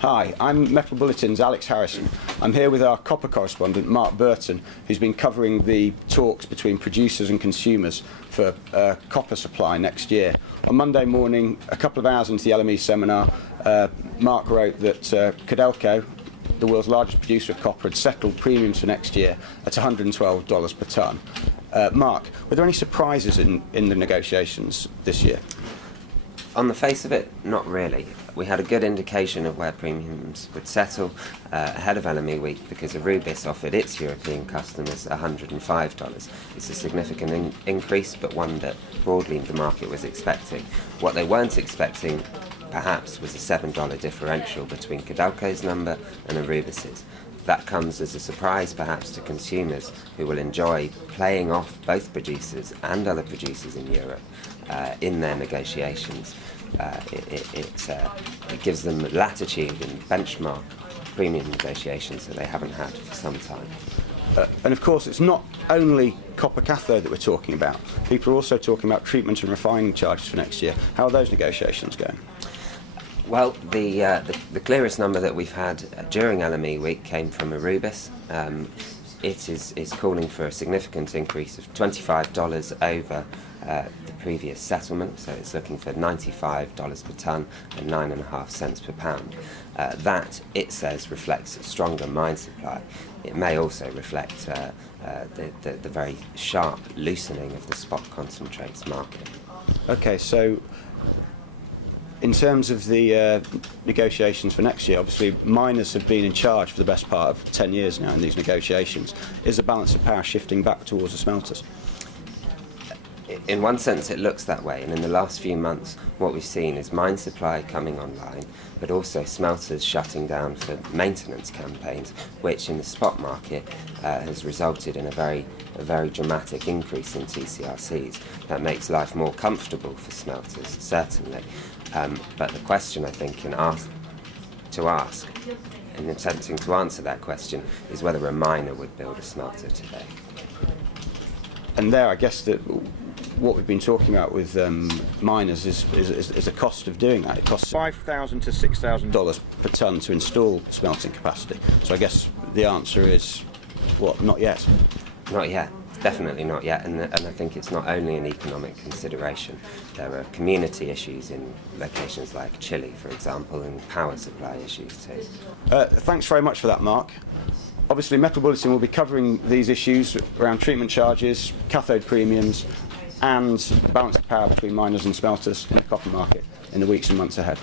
Hi, I'm Metal Bulletin's Alex Harrison. I'm here with our copper correspondent, Mark Burton, who's been covering the talks between producers and consumers for copper supply next year. On Monday morning, a couple of hours into the LME seminar, Mark wrote that Codelco, the world's largest producer of copper, had settled premiums for next year at $112 per tonne. Mark, were there any surprises in the negotiations this year? On the face of it, not really. We had a good indication of where premiums would settle ahead of LME week because Arubis offered its European customers $105. It's a significant increase, but one that broadly the market was expecting. What they weren't expecting, perhaps, was a $7 differential between Codelco's number and Arubis's. That comes as a surprise, perhaps, to consumers who will enjoy playing off both producers and other producers in Europe in their negotiations. It gives them latitude in benchmark premium negotiations that they haven't had for some time. And of course, it's not only copper cathode that we're talking about. People are also talking about treatment and refining charges for next year. How are those negotiations going? Well, the clearest number that we've had during LME week came from Arubis. It is calling for a significant increase of $25 over the previous settlement, so it's looking for $95 per tonne and 9.5 cents per pound. That, it says, reflects a stronger mine supply. It may also reflect the very sharp loosening of the spot concentrates market. Okay, so in terms of the negotiations for next year, obviously miners have been in charge for the best part of 10 years now in these negotiations. Is the balance of power shifting back towards the smelters? In one sense it looks that way, and in the last few months what we've seen is mine supply coming online, but also smelters shutting down for maintenance campaigns, which in the spot market has resulted in a very dramatic increase in TCRCs. That makes life more comfortable for smelters, certainly. But the question I think in attempting to answer that question is whether a miner would build a smelter today. And there, I guess that what we've been talking about with miners is the cost of doing that. It costs $5,000 to $6,000 per tonne to install smelting capacity. So I guess the answer is, what, not yet? Not yet. Definitely not yet, and I think it's not only an economic consideration. There are community issues in locations like Chile, for example, and power supply issues too. Thanks very much for that, Mark. Obviously, Metal Bulletin will be covering these issues around treatment charges, cathode premiums, and the balance of power between miners and smelters in the copper market in the weeks and months ahead.